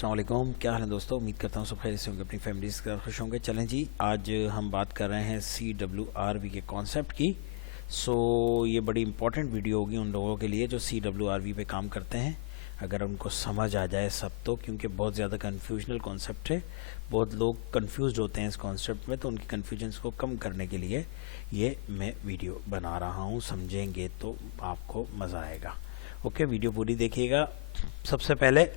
अस्सलाम वालेकुम, क्या हाल है दोस्तों। उम्मीद करता हूँ सब खैरियत से होंगे, अपनी फैमिली के साथ खुश होंगे। चलें जी, आज हम बात कर रहे हैं CWRV के कॉन्सेप्ट की। ये बड़ी इंपॉर्टेंट वीडियो होगी उन लोगों के लिए जो CWRV पे काम करते हैं, अगर उनको समझ आ जाए सब तो, क्योंकि बहुत ज़्यादा कन्फ्यूजनल कॉन्सेप्ट है। बहुत लोग कन्फ्यूज होते हैं इस कॉन्सेप्ट में, तो उनकी कन्फ्यूजन्स को कम करने के लिए ये मैं वीडियो बना रहा हूँ। समझेंगे तो आपको मज़ा आएगा। ओके, वीडियो पूरी देखिएगा। सबसे पहले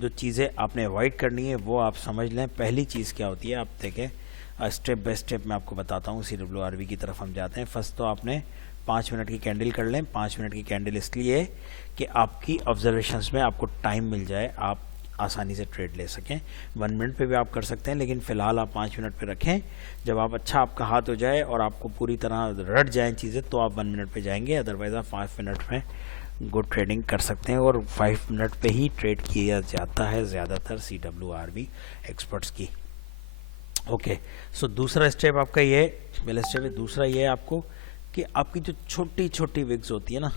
जो चीज़ें आपने अवॉइड करनी है वो आप समझ लें। पहली चीज़ क्या होती है, आप देखें, स्टेप बाय स्टेप मैं आपको बताता हूँ। CWRV की तरफ हम जाते हैं। फर्स्ट तो आपने 5 मिनट की कैंडल कर लें। 5 मिनट की कैंडल इसलिए कि आपकी ऑब्जर्वेशंस में आपको टाइम मिल जाए, आप आसानी से ट्रेड ले सकें। 1 मिनट पे भी आप कर सकते हैं, लेकिन फ़िलहाल आप 5 मिनट पे रखें। जब आप आपका हाथ हो जाए और आपको पूरी तरह रट जाएँ चीज़ें, तो आप 1 मिनट पे जाएंगे। अदरवाइज़ आप 5 मिनट में गुड ट्रेडिंग कर सकते हैं, और 5 मिनट पे ही ट्रेड किया जाता है ज़्यादातर CWRV एक्सपर्ट्स की। ओके, दूसरा स्टेप आपका ये, पहला स्टेप है। दूसरा ये है आपको कि आपकी जो छोटी छोटी विक्स होती है ना,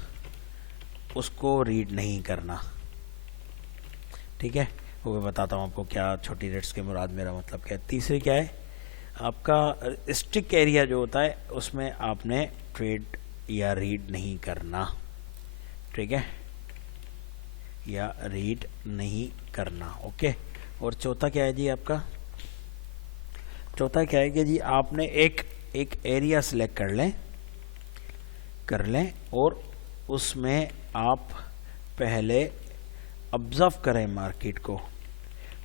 उसको रीड नहीं करना। ठीक है, वो मैं बताता हूँ आपको क्या छोटी रेट्स के मुराद मेरा मतलब क्या है। तीसरी क्या है, आपका स्टिक एरिया जो होता है उसमें आपने ट्रेड या रीड नहीं करना। ठीक है, या रीड नहीं करना। ओके, और चौथा क्या है जी आपका, चौथा क्या है कि जी आपने एक एरिया सेलेक्ट कर लें और उसमें आप पहले ऑब्जर्व करें मार्केट को।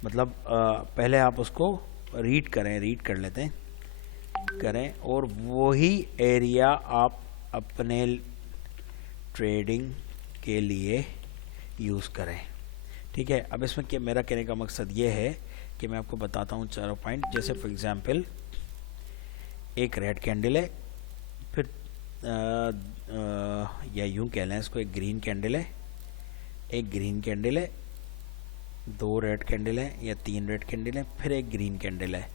मतलब पहले आप उसको रीड कर लेते हैं करें, और वही एरिया आप अपने ट्रेडिंग के लिए यूज़ करें। ठीक है, अब इसमें क्या मेरा कहने का मकसद ये है कि मैं आपको बताता हूँ चारों पॉइंट। जैसे फॉर एग्जांपल एक रेड कैंडल है, फिर या यूं कह लें इसको, एक ग्रीन कैंडल है, एक ग्रीन कैंडल है, 2 रेड कैंडल है या 3 रेड कैंडल है, फिर एक ग्रीन कैंडल है।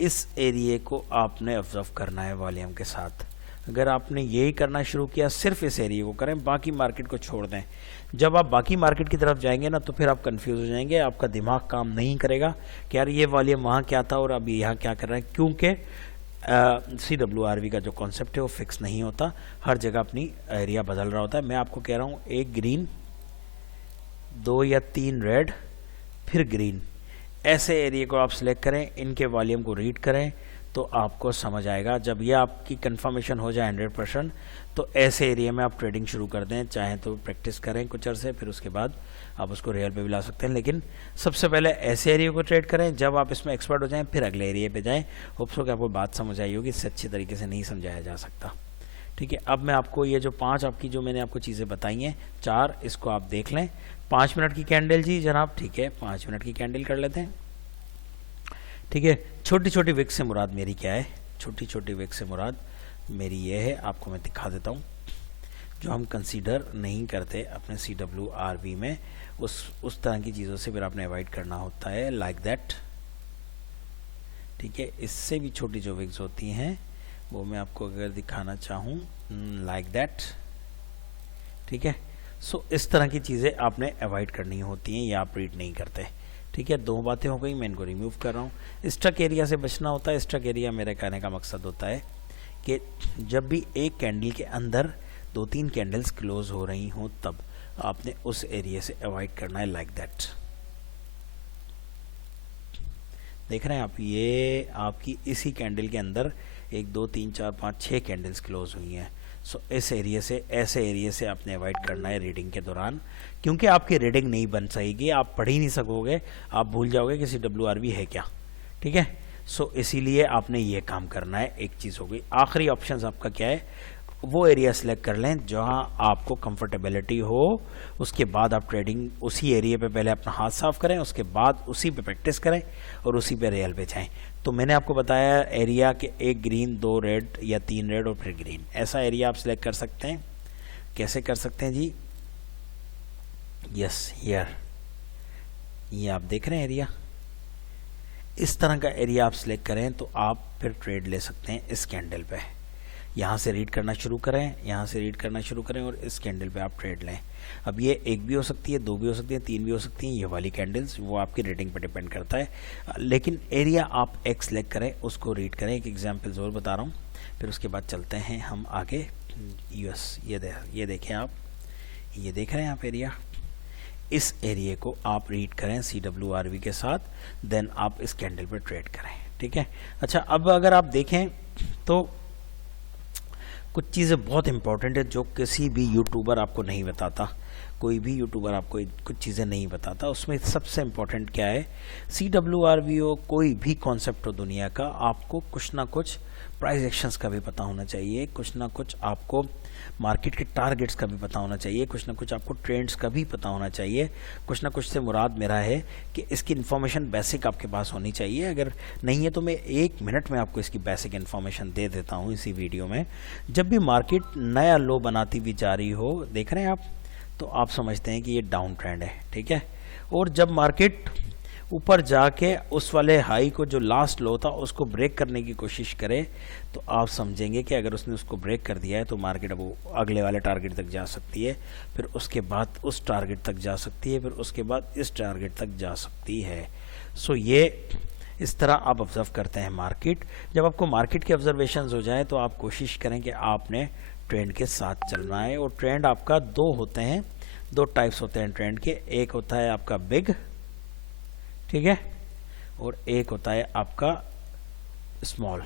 इस एरिए को आपने ऑब्जर्व करना है वॉल्यूम के साथ। अगर आपने यही करना शुरू किया, सिर्फ इस एरिया को करें, बाकी मार्केट को छोड़ दें। जब आप बाकी मार्केट की तरफ जाएंगे ना, तो फिर आप कंफ्यूज हो जाएंगे, आपका दिमाग काम नहीं करेगा कि यार ये वॉल्यूम वहाँ क्या था और अभी यहाँ क्या कर रहा है, क्योंकि CWRV का जो कॉन्सेप्ट है वो फिक्स नहीं होता, हर जगह अपनी एरिया बदल रहा होता है। मैं आपको कह रहा हूँ एक ग्रीन, 2 या 3 रेड, फिर ग्रीन, ऐसे एरिया को आप सिलेक्ट करें, इनके वॉल्यूम को रीड करें, तो आपको समझ आएगा। जब ये आपकी कंफर्मेशन हो जाए 100%, तो ऐसे एरिया में आप ट्रेडिंग शुरू कर दें। चाहे तो प्रैक्टिस करें कुछ अरसे, फिर उसके बाद आप उसको रियल पे भी ला सकते हैं, लेकिन सबसे पहले ऐसे एरिया को ट्रेड करें। जब आप इसमें एक्सपर्ट हो जाएं, फिर अगले एरिया पे जाएं। होप्स हो कि आपको बात समझ आई होगी, इससे अच्छी तरीके से नहीं समझाया जा सकता। ठीक है, अब मैं आपको ये जो 5 आपकी जो मैंने आपको चीज़ें बताई हैं, 4, इसको आप देख लें। 5 मिनट की कैंडल जी जनाब, ठीक है, 5 मिनट की कैंडल कर लेते हैं। ठीक है, छोटी छोटी विक्स से मुराद मेरी क्या है, छोटी छोटी विक्स से मुराद मेरी ये है, आपको मैं दिखा देता हूँ, जो हम कंसीडर नहीं करते अपने CWRV में। उस तरह की चीज़ों से फिर आपने अवॉइड करना होता है, लाइक दैट। ठीक है, इससे भी छोटी जो विक्स होती हैं वो मैं आपको अगर दिखाना चाहूँ, लाइक दैट। ठीक है, इस तरह की चीज़ें आपने अवॉइड करनी होती हैं, या आप रीड नहीं करते। ठीक है, 2 बातें हो गई, मैं इनको रिमूव कर रहा हूँ। स्टक एरिया से बचना होता है। स्टक एरिया मेरे कहने का मकसद होता है कि जब भी एक कैंडल के अंदर 2-3 कैंडल्स क्लोज हो रही हों, तब आपने उस एरिया से अवॉइड करना है, लाइक दैट। देख रहे हैं आप, ये आपकी इसी कैंडल के अंदर 1 2 3 4 5 6 कैंडल्स क्लोज हुई हैं। इस एरिया से, ऐसे एरिया से आपने अवॉइड करना है रीडिंग के दौरान, क्योंकि आपकी रीडिंग नहीं बन सकेगी, आप पढ़ ही नहीं सकोगे, आप भूल जाओगे कि CWRV है क्या। ठीक है, इसीलिए आपने ये काम करना है। एक चीज़ हो गई। आखिरी ऑप्शन आपका क्या है, वो एरिया सेलेक्ट कर लें जहां आपको कंफर्टेबिलिटी हो। उसके बाद आप ट्रेडिंग उसी एरिया पे पहले अपना हाथ साफ करें, उसके बाद उसी पे प्रैक्टिस करें और उसी पे रियल पे जाएं। तो मैंने आपको बताया एरिया के 1 ग्रीन, 2 रेड या 3 रेड और फिर ग्रीन, ऐसा एरिया आप सिलेक्ट कर सकते हैं। कैसे कर सकते हैं जी, यस, हियर, ये आप देख रहे हैं एरिया, इस तरह का एरिया आप सिलेक्ट करें तो आप फिर ट्रेड ले सकते हैं इस कैंडल पे। यहाँ से रीड करना शुरू करें, यहाँ से रीड करना शुरू करें और इस कैंडल पे आप ट्रेड लें। अब ये एक भी हो सकती है, दो भी हो सकती है, तीन भी हो सकती हैं, ये वाली कैंडल्स, वो आपकी रेटिंग पे डिपेंड करता है। लेकिन एरिया आप एक सेलेक्ट करें, उसको रीड करें। एक एग्जांपल और बता रहा हूँ, फिर उसके बाद चलते हैं हम आगे। यूएस, ये देखें आप, ये देख रहे हैं आप एरिया, इस एरिया को आप रीड करें CWRV के साथ, देन आप इस कैंडल पे ट्रेड करें, ठीक है। अच्छा, अब अगर आप देखें तो कुछ चीज़ें बहुत इंपॉर्टेंट है जो किसी भी यूट्यूबर आपको नहीं बताता, कोई भी यूट्यूबर आपको कुछ चीज़ें नहीं बताता। उसमें सबसे इम्पोर्टेंट क्या है, CWRV हो, कोई भी कॉन्सेप्ट हो दुनिया का, आपको कुछ ना कुछ प्राइस एक्शंस का भी पता होना चाहिए, कुछ ना कुछ आपको मार्केट के टारगेट्स का भी पता होना चाहिए, कुछ ना कुछ आपको ट्रेंड्स का भी पता होना चाहिए। कुछ ना कुछ से मुराद मेरा है कि इसकी इन्फॉर्मेशन बेसिक आपके पास होनी चाहिए। अगर नहीं है तो मैं 1 मिनट में आपको इसकी बेसिक इन्फॉर्मेशन दे देता हूँ इसी वीडियो में। जब भी मार्केट नया लो बनाती हुई जा रही हो, देख रहे हैं आप, तो आप समझते हैं कि ये डाउन ट्रेंड है, ठीक है। और जब मार्केट ऊपर जाके उस वाले हाई को, जो लास्ट लो था, उसको ब्रेक करने की कोशिश करे, तो आप समझेंगे कि अगर उसने उसको ब्रेक कर दिया है तो मार्केट अब वो अगले वाले टारगेट तक जा सकती है, फिर उसके बाद उस टारगेट तक जा सकती है, फिर उसके बाद इस टारगेट तक जा सकती है। सो ये इस तरह आप ऑब्जर्व करते हैं मार्केट। जब आपको मार्केट के ऑब्जर्वेशंस हो जाए तो आप कोशिश करें कि आपने ट्रेंड के साथ चलना है। और ट्रेंड आपका दो होते हैं, दो टाइप्स होते हैं ट्रेंड के। एक होता है आपका बिग, ठीक है, और एक होता है आपका स्मॉल।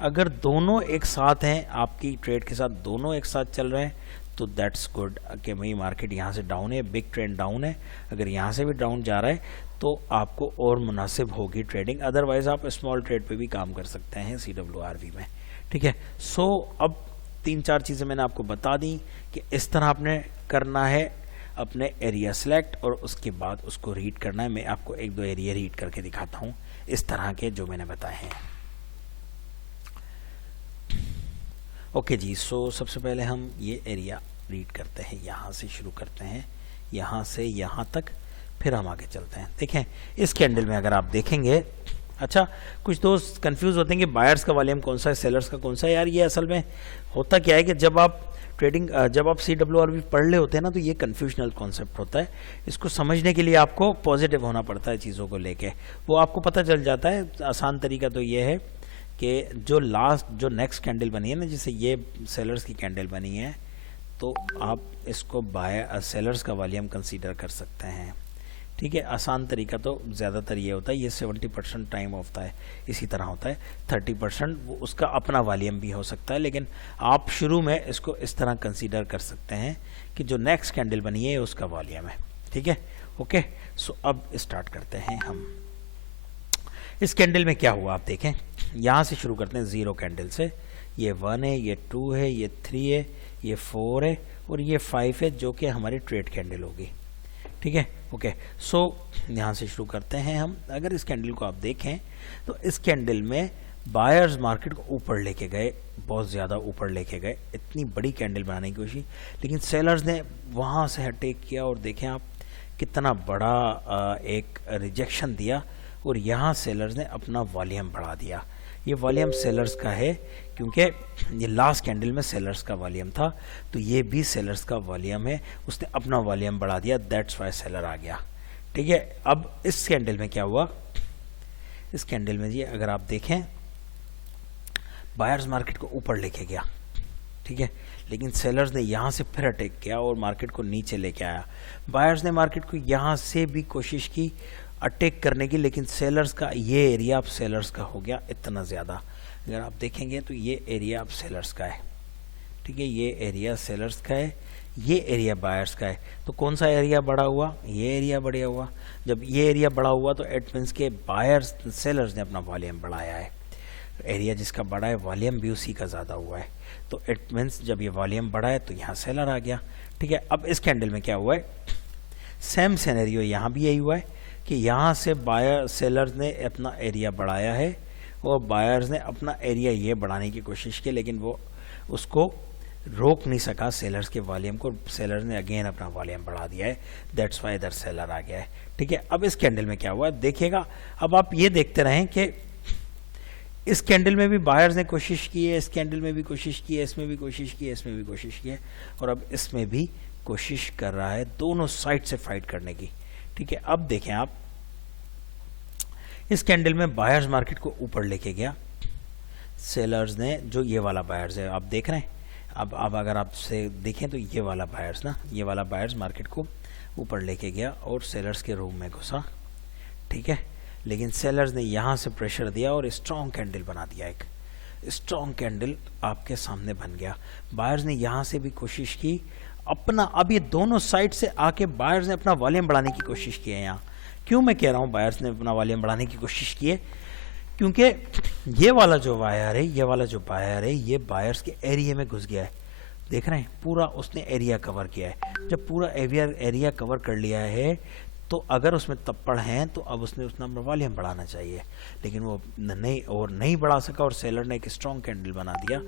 अगर दोनों एक साथ हैं, आपकी ट्रेड के साथ दोनों एक साथ चल रहे हैं, तो दैट्स गुड कि भाई मार्केट यहाँ से डाउन है, बिग ट्रेंड डाउन है, अगर यहाँ से भी डाउन जा रहा है तो आपको और मुनासिब होगी ट्रेडिंग। अदरवाइज आप स्मॉल ट्रेड पे भी काम कर सकते हैं CWRV में, ठीक है। सो अब 3-4 चीज़ें मैंने आपको बता दी कि इस तरह आपने करना है, अपने एरिया सेलेक्ट और उसके बाद उसको रीड करना है। मैं आपको 1-2 एरिया रीड करके दिखाता हूँ इस तरह के जो मैंने बताए हैं। ओके जी, सो सबसे पहले हम ये एरिया रीड करते हैं, यहाँ से शुरू करते हैं, यहाँ से यहाँ तक, फिर हम आगे चलते हैं। देखें इस कैंडल में अगर आप देखेंगे, अच्छा कुछ दोस्त कंफ्यूज होते हैं कि बायर्स का वॉल्यूम कौन सा है, सेलर्स का कौन सा है। यार ये असल में होता क्या है कि जब आप ट्रेडिंग, जब आप CWRV पढ़ रहे होते हैं ना, तो ये कन्फ्यूजनल कॉन्सेप्ट होता है। इसको समझने के लिए आपको पॉजिटिव होना पड़ता है चीज़ों को लेके, वो आपको पता चल जाता है। आसान तरीका तो ये है कि जो नेक्स्ट कैंडल बनी है ना, जैसे ये सेलर्स की कैंडल बनी है, तो आप इसको सेलर्स का वॉल्यूम कंसीडर कर सकते हैं, ठीक है। आसान तरीका तो ज़्यादातर ये होता है, ये 70% टाइम होता है, इसी तरह होता है। 30% वो उसका अपना वॉल्यूम भी हो सकता है, लेकिन आप शुरू में इसको इस तरह कंसीडर कर सकते हैं कि जो नेक्स्ट कैंडल बनी है उसका वॉल्यूम है, ठीक है। ओके, सो अब स्टार्ट करते हैं हम। इस कैंडल में क्या हुआ आप देखें, यहाँ से शुरू करते हैं 0 कैंडल से। ये 1 है, ये 2 है, ये 3 है, ये 4 है और ये 5 है, जो कि हमारी ट्रेड कैंडल होगी, ठीक है। ओके, सो यहाँ से शुरू करते हैं हम। अगर इस कैंडल को आप देखें तो इस कैंडल में बायर्स मार्केट को ऊपर लेके गए, बहुत ज़्यादा ऊपर लेके गए, इतनी बड़ी कैंडल बनाने की कोशिश, लेकिन सेलर्स ने वहाँ से अटैक किया और देखें आप कितना बड़ा एक रिजेक्शन दिया, और यहाँ सेलर्स ने अपना वॉल्यूम बढ़ा दिया। ये वॉल्यूम सेलर्स का है क्योंकि ये लास्ट कैंडल में सेलर्स का वॉल्यूम था, तो ये भी सेलर्स का वॉल्यूम है, उसने अपना वॉल्यूम बढ़ा दिया, दैट्स वाई सेलर आ गया, ठीक है। अब इस कैंडल में क्या हुआ, इस कैंडल में जी अगर आप देखें बायर्स मार्केट को ऊपर लेके गया, ठीक है, लेकिन सेलर्स ने यहाँ से फिर अटैक किया और मार्केट को नीचे लेके आया। बायर्स ने मार्केट को यहाँ से भी कोशिश की अटैक करने की, लेकिन सेलर्स का ये एरिया अब सेलर्स का हो गया इतना ज़्यादा। अगर आप देखेंगे तो ये एरिया अब सेलर्स का है, ठीक है, ये एरिया सेलर्स का है, ये एरिया बायर्स का है। तो कौन सा एरिया बड़ा हुआ, ये एरिया बढ़िया हुआ। जब ये एरिया बड़ा हुआ तो इट मीन्स के बायर्स सेलर्स ने अपना वॉल्यूम बढ़ाया है। एरिया जिसका बड़ा है वॉल्यूम भी उसी का ज़्यादा हुआ है, तो इट मीन्स जब ये वॉल्यूम बढ़ा है तो यहाँ सेलर आ गया, ठीक है। अब इस कैंडल में क्या हुआ है, सेम सिनेरियो यहाँ भी यही हुआ है कि यहाँ से बायर सेलर्स ने अपना एरिया बढ़ाया है और बायर्स ने अपना एरिया ये बढ़ाने की कोशिश की, लेकिन वो उसको रोक नहीं सका सेलर्स के वॉल्यूम को। सेलर्स ने अगेन अपना वॉल्यूम बढ़ा दिया है, दैट्स वाई इधर सेलर आ गया है, ठीक है। अब इस कैंडल में क्या हुआ है देखिएगा, अब आप ये देखते रहें कि इस कैंडल में भी बायर्स ने कोशिश की है, इस कैंडल में भी कोशिश की है, इसमें भी कोशिश की है, इसमें भी कोशिश की है, और अब इसमें भी कोशिश कर रहा है दोनों साइड से फाइट करने की। ठीक है, अब देखें आप, इस कैंडल में बायर्स मार्केट को ऊपर लेके गया, सेलर्स ने, जो ये वाला बायर्स है आप देख रहे हैं, अब अगर आपसे देखें तो ये वाला बायर्स ना, ये वाला बायर्स मार्केट को ऊपर लेके गया और सेलर्स के रूम में घुसा। ठीक है, लेकिन सेलर्स ने यहाँ से प्रेशर दिया और स्ट्रॉन्ग कैंडल बना दिया, एक स्ट्रॉन्ग कैंडल आपके सामने बन गया। बायर्स ने यहाँ से भी कोशिश की अपना, अब ये दोनों साइड से आके बायर्स ने अपना वॉल्यूम बढ़ाने की कोशिश की है। यहाँ क्यों मैं कह रहा हूँ बायर्स ने अपना वॉल्यूम बढ़ाने की कोशिश की है, क्योंकि ये वाला जो वायर है, ये वाला जो बायर है, ये बायर्स के एरिया में घुस गया है। देख रहे हैं, पूरा उसने एरिया कवर किया है। जब पूरा एरिया कवर कर लिया है तो अगर उसमें तप्पड़ हैं तो अब उसने उस नंबर वॉल्यूम बढ़ाना चाहिए, लेकिन वो नहीं बढ़ा सका और सेलर ने एक स्ट्रॉन्ग कैंडल बना दिया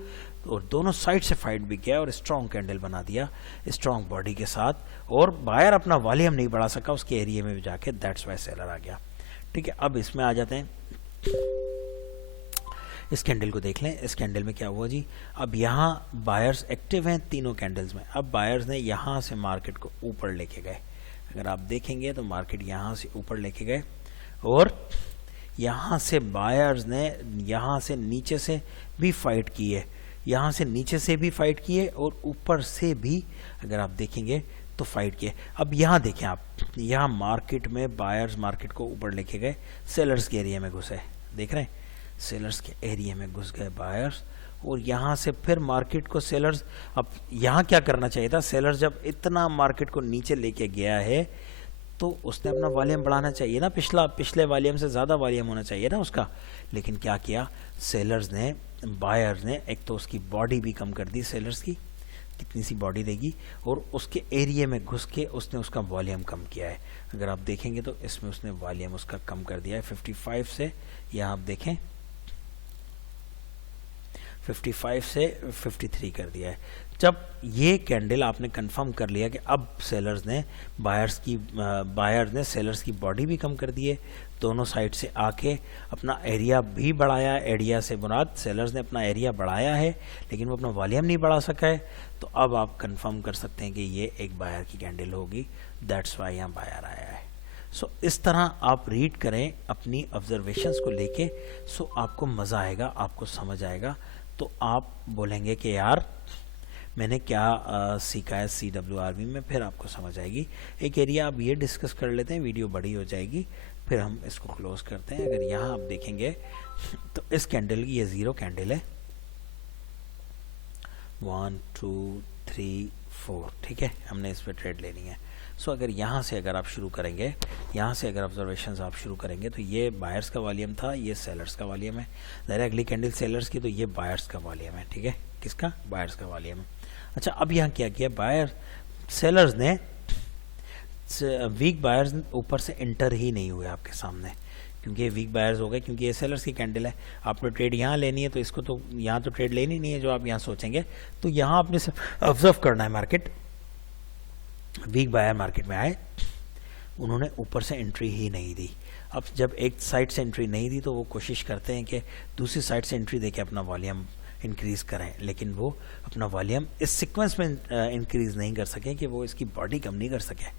और दोनों साइड से फाइट भी किया और स्ट्रॉन्ग कैंडल बना दिया स्ट्रॉन्ग बॉडी के साथ, और बायर अपना वॉल्यूम नहीं बढ़ा सका उसके एरिया में भी जाके, दैट्स वाई सेलर आ गया। ठीक है, अब इसमें आ जाते हैं, इस कैंडल को देख लें। इस कैंडल में क्या हुआ जी, अब यहाँ बायर्स एक्टिव हैं तीनों कैंडल्स में। अब बायर्स ने यहाँ से मार्केट को ऊपर लेके गए, अगर आप देखेंगे तो मार्केट यहाँ से ऊपर लेके गए, और यहाँ से बायर्स ने यहाँ से नीचे से भी फाइट की है, यहाँ से नीचे से भी फाइट की है और ऊपर से भी अगर आप देखेंगे तो फाइट किए। अब यहाँ देखें आप, यहाँ मार्केट में बायर्स मार्केट को ऊपर लेके गए, सेलर्स के एरिया में घुसे, देख रहे हैं, सेलर्स के एरिया में घुस गए बायर्स, और यहाँ से फिर मार्केट को सेलर्स, अब यहाँ क्या करना चाहिए था, सेलर्स जब इतना मार्केट को नीचे लेके गया है तो उसने अपना वॉल्यूम बढ़ाना चाहिए ना, पिछले वॉल्यूम से ज़्यादा वॉल्यूम होना चाहिए ना उसका, लेकिन क्या किया सेलर्स ने, बायर्स ने, एक तो उसकी बॉडी भी कम कर दी, सेलर्स की कितनी सी बॉडी देगी, और उसके एरिया में घुस के उसने उसका वॉल्यूम कम किया है। अगर आप देखेंगे तो इसमें उसने वॉल्यूम उसका कम कर दिया है 55 से, यहाँ आप देखें 55 से 53 कर दिया है। जब ये कैंडल आपने कंफर्म कर लिया कि अब सेलर्स ने बायर्स ने सेलर्स की बॉडी भी कम कर दी है, दोनों साइड से आके अपना एरिया भी बढ़ाया, एरिया से मुराद सेलर्स ने अपना एरिया बढ़ाया है लेकिन वो अपना वॉल्यूम नहीं बढ़ा सका है, तो अब आप कंफर्म कर सकते हैं कि ये एक बायर की कैंडल होगी, दैट्स वाई यहाँ बायर आया है। सो इस तरह आप रीड करें अपनी ऑब्जर्वेशंस को लेके, सो आपको मज़ा आएगा, आपको समझ आएगा, तो आप बोलेंगे कि यार मैंने क्या सीखा है CWRV में, फिर आपको समझ आएगी। एक एरिया आप ये डिस्कस कर लेते हैं, वीडियो बड़ी हो जाएगी, फिर हम इसको क्लोज करते हैं। अगर यहाँ आप देखेंगे तो इस कैंडल की ये 0 कैंडल है, 1 2 3 4, ठीक है, हमने इस पर ट्रेड लेनी है। सो अगर यहाँ से अगर आप शुरू करेंगे, यहाँ से अगर ऑब्जर्वेशंस आप शुरू करेंगे तो ये बायर्स का वॉल्यूम था, ये सेलर्स का वॉल्यूम है, ज़रा अगली कैंडल सेलर्स की, तो ये बायर्स का वॉल्यूम है, ठीक है, किसका, बायर्स का वॉल्यूम है। अच्छा, अब यहाँ क्या किया, बायर सेलर्स ने, वीक बायर्स ऊपर से एंटर ही नहीं हुए आपके सामने, क्योंकि ये वीक बायर्स हो गए, क्योंकि ये सेलर्स की कैंडल है। आपने ट्रेड यहाँ लेनी है तो इसको तो यहाँ तो ट्रेड लेनी नहीं है जो आप यहाँ सोचेंगे, तो यहाँ आपने ऑब्जर्व करना है मार्केट। वीक बायर मार्केट में आए, उन्होंने ऊपर से एंट्री ही नहीं दी। अब जब एक साइड से एंट्री नहीं दी तो वो कोशिश करते हैं कि दूसरी साइड से एंट्री देके अपना वॉल्यूम इंक्रीज करें, लेकिन वो अपना वॉल्यूम इस सीक्वेंस में इंक्रीज नहीं कर सके कि वो इसकी बॉडी कम नहीं कर सके।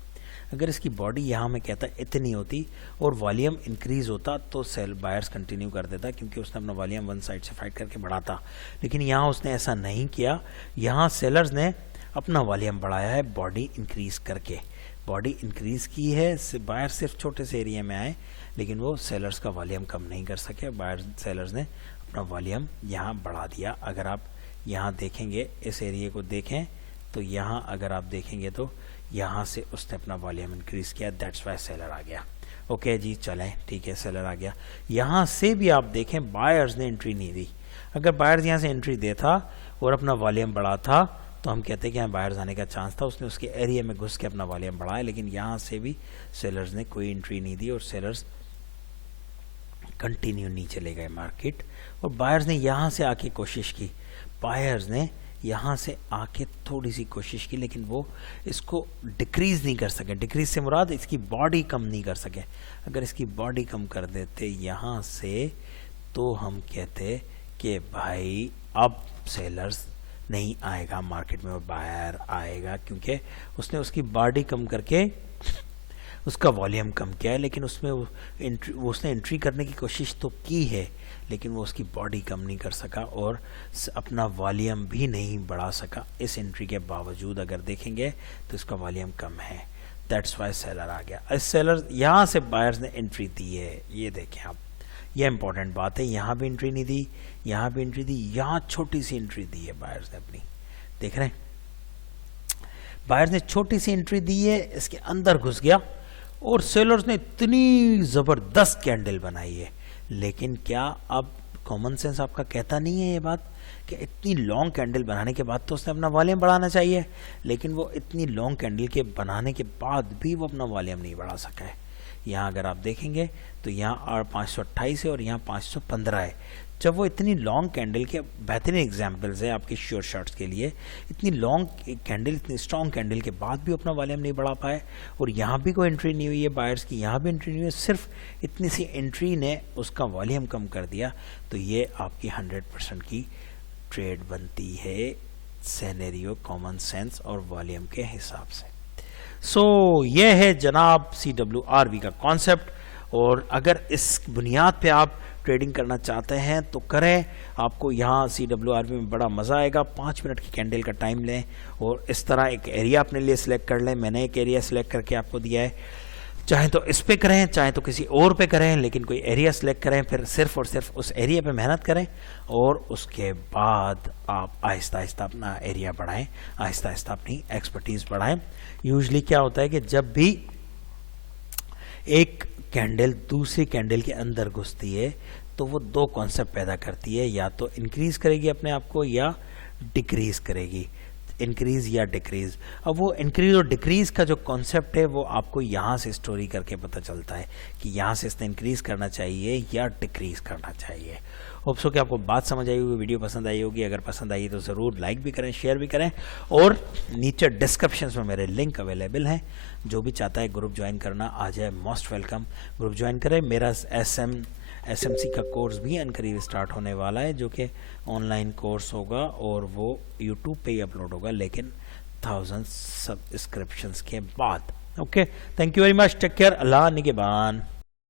अगर इसकी बॉडी यहाँ में कहता इतनी होती और वॉल्यूम इंक्रीज होता तो सेल बायर्स कंटिन्यू कर देता, क्योंकि उसने अपना वॉल्यूम वन साइड से फाइट करके बढ़ाता, लेकिन यहाँ उसने ऐसा नहीं किया। यहाँ सेलर्स ने अपना वॉल्यूम बढ़ाया है बॉडी इंक्रीज करके, बॉडी इंक्रीज की है, बायर सिर्फ छोटे से एरिया में आए लेकिन वो सेलर्स का वॉल्यूम कम नहीं कर सके, बायर सेलर्स ने अपना वॉल्यूम यहाँ बढ़ा दिया। अगर आप यहाँ देखेंगे, इस एरिया को देखें तो यहाँ अगर आप देखेंगे तो यहाँ से उसने अपना वॉल्यूम इंक्रीज किया, दैट्स वाई सेलर आ गया। ओके जी, चलें, ठीक है, सेलर आ गया। यहाँ से भी आप देखें बायर्स ने एंट्री नहीं दी। अगर बायर्स यहाँ से एंट्री देता और अपना वॉल्यूम बढ़ा था तो हम कहते हैं कि यहाँ बायर्स आने का चांस था, उसने उसके एरिया में घुस के अपना वॉल्यूम बढ़ाया, लेकिन यहाँ से भी सेलर्स ने कोई एंट्री नहीं दी और सेलर्स कंटिन्यू नीचे ले गए मार्केट। और बायर्स ने यहाँ से आके कोशिश की, बायर्स ने यहाँ से आके थोड़ी सी कोशिश की, लेकिन वो इसको डिक्रीज नहीं कर सके। डिक्रीज से मुराद इसकी बॉडी कम नहीं कर सके। अगर इसकी बॉडी कम कर देते यहाँ से तो हम कहते कि भाई अब सेलर्स नहीं आएगा मार्केट में, वो बायर आएगा, क्योंकि उसने उसकी बॉडी कम करके उसका वॉल्यूम कम किया है, लेकिन उसमें उसने एंट्री करने की कोशिश तो की है, लेकिन वो उसकी बॉडी कम नहीं कर सका और अपना वॉल्यूम भी नहीं बढ़ा सका। इस एंट्री के बावजूद अगर देखेंगे तो इसका वॉल्यूम कम है, दैट्स वाई सेलर आ गया। इस सेलर यहाँ से बायर्स ने एंट्री दी है, ये देखें आप, ये इंपॉर्टेंट बात है। यहाँ भी एंट्री नहीं दी, यहाँ भी एंट्री दी, यहाँ छोटी सी एंट्री दी है बायर्स ने अपनी, देख रहे हैं, बायर्स ने छोटी सी एंट्री दी है, इसके अंदर घुस गया और सेलर्स ने इतनी जबरदस्त कैंडल बनाई है। लेकिन क्या अब कॉमन सेंस आपका कहता नहीं है ये बात कि इतनी लॉन्ग कैंडल बनाने के बाद तो उसने अपना वॉल्यूम बढ़ाना चाहिए, लेकिन वो इतनी लॉन्ग कैंडल के बनाने के बाद भी वो अपना वॉल्यूम नहीं बढ़ा सका है। यहाँ अगर आप देखेंगे तो यहाँ 528 है और यहाँ 515 है। जब वो इतनी लॉन्ग कैंडल के बेहतरीन एग्जांपल्स है आपके श्योर शॉट्स के लिए, इतनी लॉन्ग कैंडल, इतनी स्ट्रॉन्ग कैंडल के बाद भी अपना वॉल्यूम नहीं बढ़ा पाए, और यहाँ भी कोई एंट्री नहीं हुई है बायर्स की, यहाँ भी एंट्री नहीं हुई है, सिर्फ इतनी सी एंट्री ने उसका वॉल्यूम कम कर दिया, तो ये आपकी 100% की ट्रेड बनती है सिनेरियो, कॉमन सेंस और वॉल्यूम के हिसाब से। सो ये है जनाब CWRV का कॉन्सेप्ट, और अगर इस बुनियाद पे आप ट्रेडिंग करना चाहते हैं तो करें। आपको यहाँ CWRV में बड़ा मज़ा आएगा। 5 मिनट की कैंडल का टाइम लें और इस तरह एक एरिया अपने लिए सिलेक्ट कर लें। मैंने एक एरिया सिलेक्ट करके आपको दिया है, चाहे तो इस पे करें चाहे तो किसी और पे करें, लेकिन कोई एरिया सिलेक्ट करें, फिर सिर्फ और सिर्फ उस एरिया पे मेहनत करें और उसके बाद आप आहिस्ता आहिस्ता अपना एरिया बढ़ाएं, आहिस्ता आहिस्ता अपनी एक्सपर्टीज़ बढ़ाएं। यूजुअली क्या होता है कि जब भी एक कैंडल दूसरी कैंडल के अंदर घुसती है तो वो 2 कॉन्सेप्ट पैदा करती है, या तो इंक्रीज करेगी अपने आप को या डिक्रीज करेगी, इंक्रीज या डिक्रीज। अब वो इंक्रीज और डिक्रीज का जो कॉन्सेप्ट है वो आपको यहाँ से स्टोरी करके पता चलता है कि यहाँ से इसने इंक्रीज करना चाहिए या डिक्रीज करना चाहिए। होप सो कि आपको बात समझ आई होगी, वीडियो पसंद आई होगी। अगर पसंद आई तो ज़रूर लाइक भी करें, शेयर भी करें, और नीचे डिस्क्रिप्शन में मेरे लिंक अवेलेबल हैं। जो भी चाहता है ग्रुप ज्वाइन करना आ जाए, मोस्ट वेलकम, ग्रुप ज्वाइन करें। मेरा SMC का कोर्स भी अनकरीब स्टार्ट होने वाला है, जो कि ऑनलाइन कोर्स होगा और वो यूट्यूब पे ही अपलोड होगा, लेकिन 1000 सब्सक्रिप्शंस के बाद। Okay, thank you very much, take care, अल्लाह निगहबान।